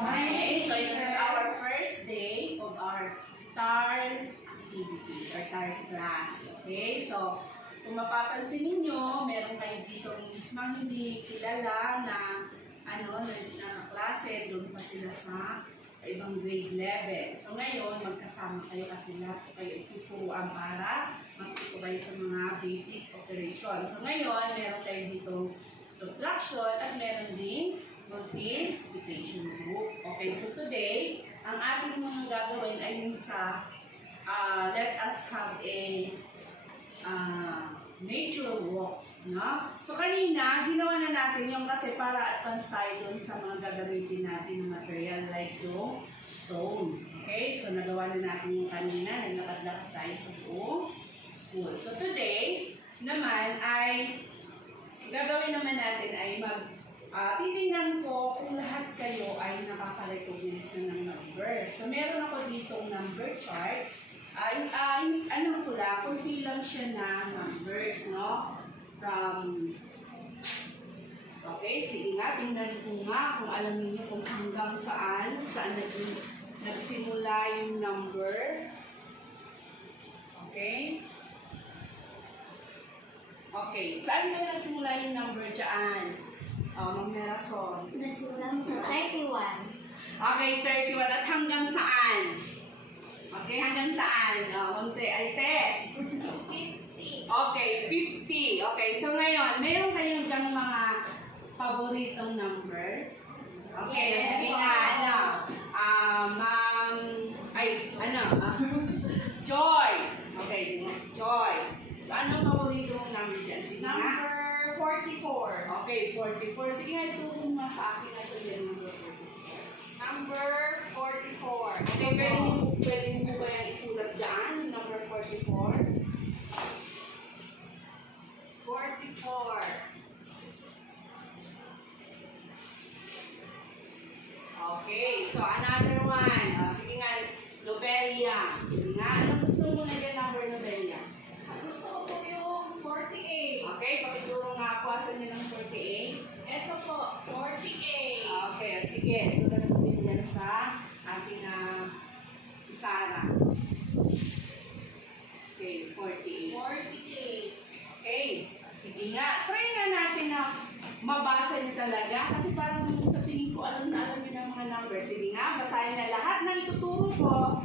Okay, so it is our first day of our TAR activities or TAR class. Okay, so kung mapapansin ninyo, meron kayo dito mga hindi kilala na na klase, doon pa sila sa ibang grade level. So ngayon, magkasama kayo kasi lahat kayo ituturuan para magtuto kayo sa mga basic operations. So ngayon, meron kayo dito subtraction at meron din multiplication group. Okay, so today, ang ating mga gagawin ay yung sa let us have a nature walk. No? So kanina, ginawa na natin yung kasi para advance tayo dun sa mga gagamitin natin ng material like yung stone. Okay, so nagawa na natin yung kanina, naglakad-lakad tayo sa buong school. So today, naman ay gagawin naman natin ay titingnan ko kung lahat kayo ay nakaka-recognize na ng number. So meron ako ditong number chart. Kunti lang siya na numbers, no? Okay, sige nga, tingnan ko nga kung alam niyo kung hanggang saan nagsimula yung number. Okay? Okay, saan ka nagsimula yung number dyan? Ma'am Merason. Nagsimula mo sa 31. Okay, 31. At hanggang saan? Okay, hanggang saan? Ma'am Altes. 50. Okay, 50. Okay, so ngayon, meron kayong dyan mga paboritong number? Okay, Yes. sige nga, Joy. Okay, Joy. So, anong paborito mong number dyan? Sige nga. Number 44. Okay, 44. Sige nga, ituro mo sa akin na sabihin number 44. Number 44. Okay, pwede mo ba yung isulat dyan? Number 44. 44. Okay, so another one. Sige nga, Lobelia. Sige nga, anong gusto mo na yung number Lobelia? Gusto ko yung 48. Okay, pakituro nga ako. Asan yun ang 48? Ito po, 48. Okay, sige. So, gagawin yan sa ating isara. Okay, 48. 48. Okay, sige nga. Try nga natin na mabasa niyo talaga. Kasi parang sa tingin ko, alam na alam niyo ng mga numbers. Sige nga, basahin na lahat na ituturo ko.